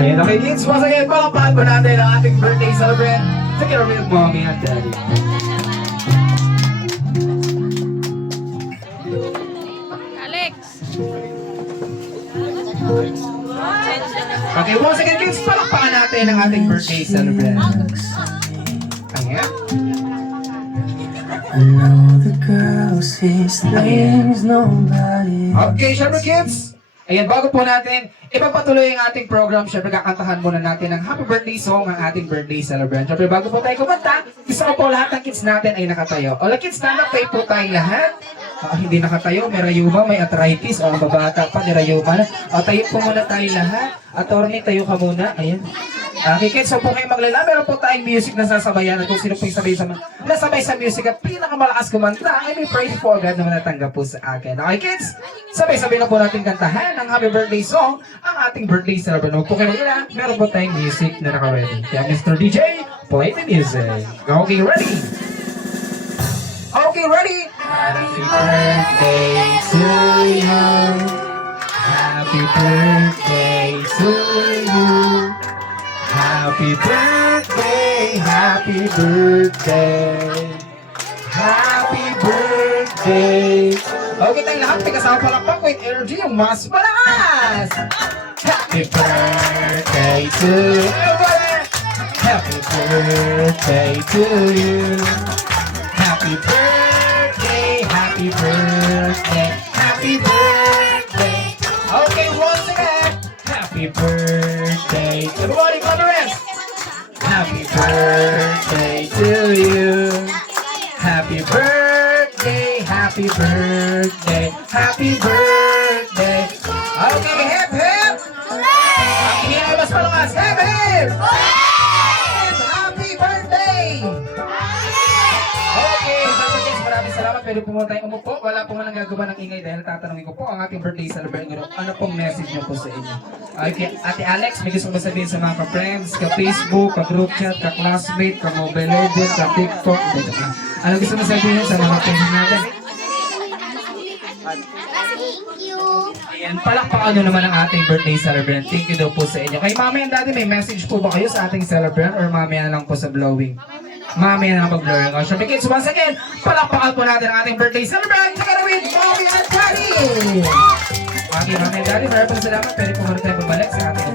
Ayan, okay kids, once again, palakpakan po natin ang ating birthday celebrant. Together with mommy and daddy. Alex! Okay, once again kids, palakpakan natin ang ating birthday celebrant. Ayan. I know the girl sees things nobody else. Okay, syempre kids. Ayan, bago po natin ipagpatuloy ang ating program, syempre kakantahan muna natin ang happy birthday song ang ating birthday celebrant. Syempre bago po tayo kumanta, gusto ko po lahat ng kids natin ay nakatayo. All the kids, stand up tayo po tayo lahat. Hindi nakatayo, may rayuma, may arthritis, o ang babata pa, may rayuma na. Tayo po muna tayo lahat. Attorney, tayo ka muna. Ayan. Okay, kids, so po kayo maglala. Meron po tayong music na sasabayan at kung sino po yung nasabay sa music at pinakamalakas kumanta, ay may prize po agad na manatanggap po sa akin. Okay, kids? Sabay-sabay na po natin kantahan ang happy birthday song, ang ating birthday celebrant. Huwag po kayo maglala. Meron po tayong music na naka-ready. Kaya Mr. DJ, play the music. Okay, ready? Okay, ready? Happy birthday to you. Happy birthday to you. Happy birthday, happy birthday. Happy birthday. Okay tayong lahat, may kasama palakpak with energy yung mas malakas. Happy birthday to you. Happy birthday to you. Happy birthday, happy birthday, happy birthday. Okay, once again. Happy birthday. Everybody on the rest. Happy birthday to you. Happy birthday, happy birthday, happy birthday. Okay, hip hip. Ang hinay mas malakas. Hip hip. Happy birthday. Okay, maraming salamat. Pwede po muna tayong umupo. Wala po man ang gagawa ng ingay dahil tatanungin ko po ang ating birthday celebrant group. Ano pong message niyo po sa inyo? Okay, Ate Alex, may gusto ko sabihin sa mga ka-friends, ka-Facebook, ka-group chat, ka-classmate, ka-mobile legend, ka-TikTok. Ano gusto mo sabihin sa mga friends natin? Ayan, palakpakan nyo naman ang ating birthday celebrant. Thank you daw po sa inyo. Kay mami and daddy, may message po ba kayo sa ating celebrant or mamaya na lang po sa blowing? Mamaya na mag-blowing. So, kids, once again, palakpakan po natin ang ating birthday celebrant. Together with mommy and daddy! Okay, mami and daddy, maraming salamat. Pwede po muna tayo babalik sa ating